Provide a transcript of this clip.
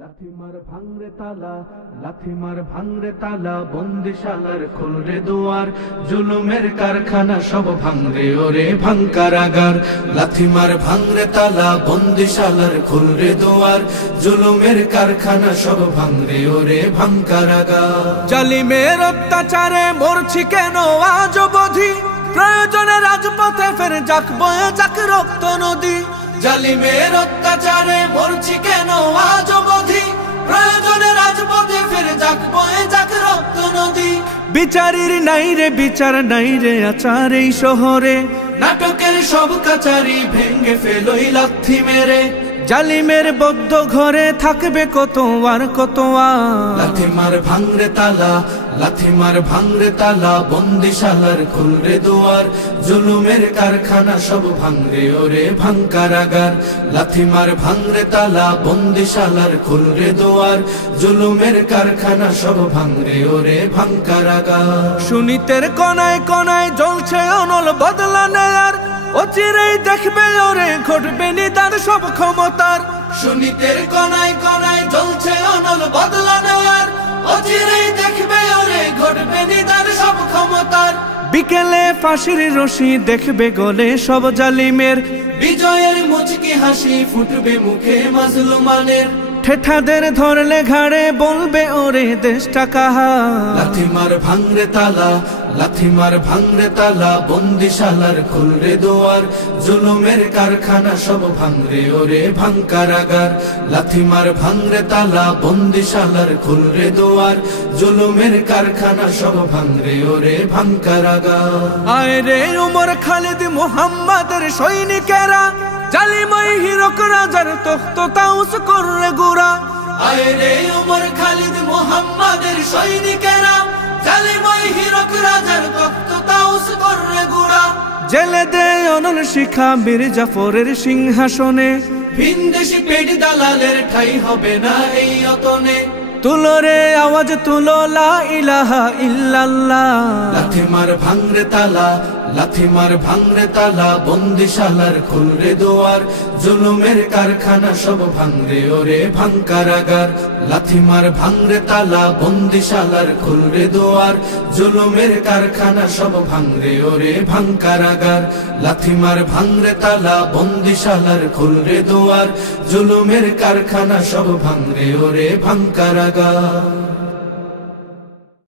লাথি মার ভাঙরে তালা বন্দিশালার খুলরে দুয়ার জুলুমের কারখানা সব ভাঙরে ওরে ভাঙকারাগার। লাথি মার ভাঙরে তালা বন্দিশালার খুলরে দুয়ার জুলুমের কারখানা সব ভাঙরে ওরে ভাঙকারাগার। জালিমের অত্যাচারে মরছি কেন আজ অবধি, প্রয়োজনে রাজপথে ফের যাক বয়ে যাক রক্ত নদী। জালিমের অত্যাচারে মরছি কেন আজ অবধি, প্রয়োজনে রাজপথে ফের যাক বয়ে যাক রক্ত নদী। বিচারের নাই রে বিচার নাই রে আচার এই শহরে, নাটকের সব কাচারি ভেঙ্গে ফেলোই লাথি মেরে। জালিমের বদ্ধ ঘরে থাকবে কত আর কত আর। লাথি মার ভাঙরে তালা, লাথি মার ভাঙরে তালা বন্দিশালার খুলরে দুয়ার জুলুমের কারখানা সব ভাঙরে ওরে ভাঙকারাগার। লাথি মার ভাঙরে তালা বন্দিশালার খুলরে দুয়ার জুলুমের কারখানা সব ভাঙরে ওরে ভাঙকারাগার। সুনীতের কনায় কনায় জ্বলছে অনল বদলা নেয়ার, অচিরেই দেখবে ওরে ঘটবে নিদান সব ক্ষমতার। সুনীতের কনায় কনায় জ্বলছে অনল বদলা নেয়ার, অচিরেই দেখবে ওরে ঘটবে নিদান সব ক্ষমতার। বিকেলে ফাঁসির রশি দেখবে গলে সব জালিমের, বিজয়ের মুচকি হাসি ফুটবে মুখে মাজলুমানের। ঠেঠাদের ধরলে ঘাড়ে বলবে ওরে দেশটা কাহার। লাথি মার ভাঙরে তালা, লাথি মার ভাঙরে তালা বন্দিশালার খুলরে দুয়ার জুলুমের কারখানা সব ভাঙরে ওরে ভাঙকারাগার। লাথি মার ভাঙরে তালা বন্দিশালার খুলরে দুয়ার জুলুমের কারখানা সব ভাঙরে ওরে ভাঙকারাগার। আয় রে উমর খালিদ মুহাম্মাদের সৈনিকেরা, জালিমাই হিরক রাজার তখ্ত তাউস কররে গুরা। আয় রে উমর খালিদ মুহাম্মাদের সৈনিকেরা, জালিমাই হিরক রাজার তখ্ত তাউস কররে গুরা। জেলে দে অনল শিখা বীর জাফরের সিংহাসনে, ভিনদেশি পেট দালালের ঠাই হবে না এই অতনে। তুলো রে আওয়াজ তুলো লা ইলাহা ইল্লাল্লাহ। লাথি মার ভাঙরে তালা, লাথি মার ভাঙরে তালা বন্দিশালার খুলরে দুয়ার জুলুমের কারখানা সব ভাঙরে ওরে ভাঙকারাগার। লাথি মার ভাঙরে তালা বন্দিশালার খুলরে দুয়ার জুলুমের কারখানা সব ভাঙরে ওরে ভাঙকারাগার। লাথি মার ভাঙরে তালা বন্দিশালার খুলরে দুয়ার জুলুমের কারখানা সব ভাঙরে ওরে ভাঙকারাগার।